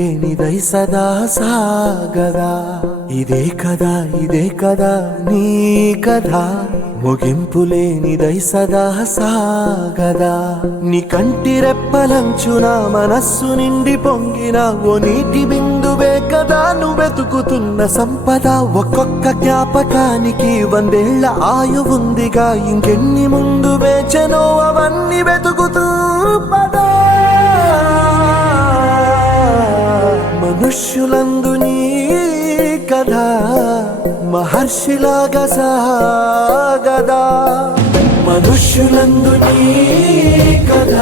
లేనిదై సదా సాగదా. ఇదే కదా నీ కథ, ముగింపు లేనిదై సదా సాగదా. నీ కంటి రెప్పలంచున మనస్సు నిండి పొంగిన ఓ నీటి బిందువే కదా నువ్వెతుకుతున్న సంపద. ఒక్కొక్క జ్ఞాపకానికి 100 ఏళ్ల ఆయువుందిగా, ఇంకెన్ని ముందు వేచనో అవన్నీ వెతుకుతూ పదా. మనుష్యులందు నీ కథ మహర్షిలాగా సాగదా. మనుష్యులందు నీ కథ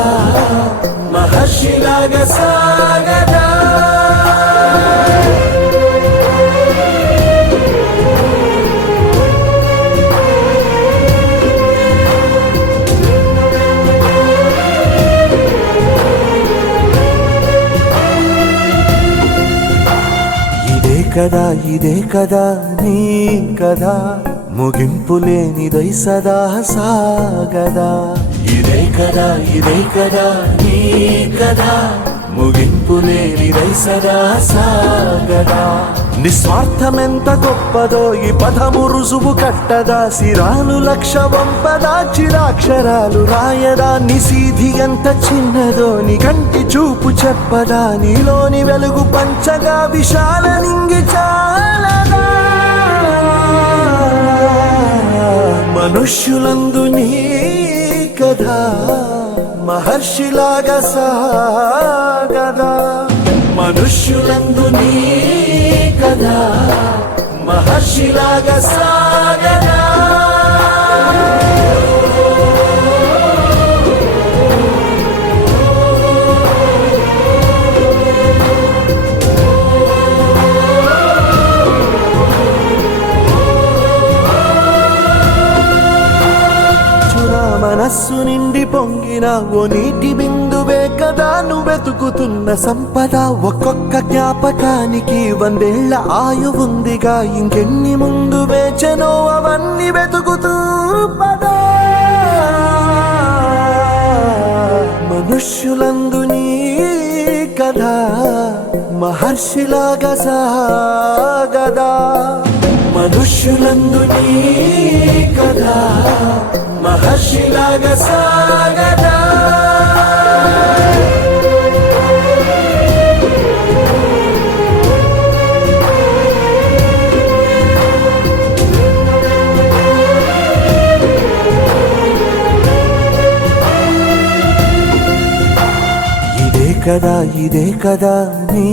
మహర్షిలాగా సాగదా. ఇదే కదా నీ కదా, ముగింపు లేనిదై సదా సాగదా. ఇదే కదా నీ కదా, ముగింపు లేనిదై సదా సాగదా. నిస్వార్థమెంత గొప్పదో ఈ పదము రుజువు కట్టదా. సిరాలు 1,00,000 వంపదా, చిరాక్షరాలు రాయదా. నిశీధి ఎంత చిన్నదో నీ కంటి చూపు చెప్పదా. నీలోని వెలుగు పంచగా విశాల నింగి చాలదా. మనుష్యులందు నీ కథ మహర్షిలాగా సాగదా. మనుష్యులందు నీ కథ మహర్షిలాగా సాగదా. మనస్సు నిండి పొంగిన ఓ నీటి బిందువే కదా నువ్వెతుకుతున్న సంపద. ఒక్కొక్క జ్ఞాపకానికి 100 ఏళ్ల ఆయువుందిగా, ఇంకెన్ని ముందు వేచనో అవన్నీ వెతుకుతూ పదా. మనుష్యులందు నీ కథ మహర్షిలాగా సాగదా. మనుష్యులందు నీ కథ మహర్షిలాగా సాగదా. ఇదే కదా నీ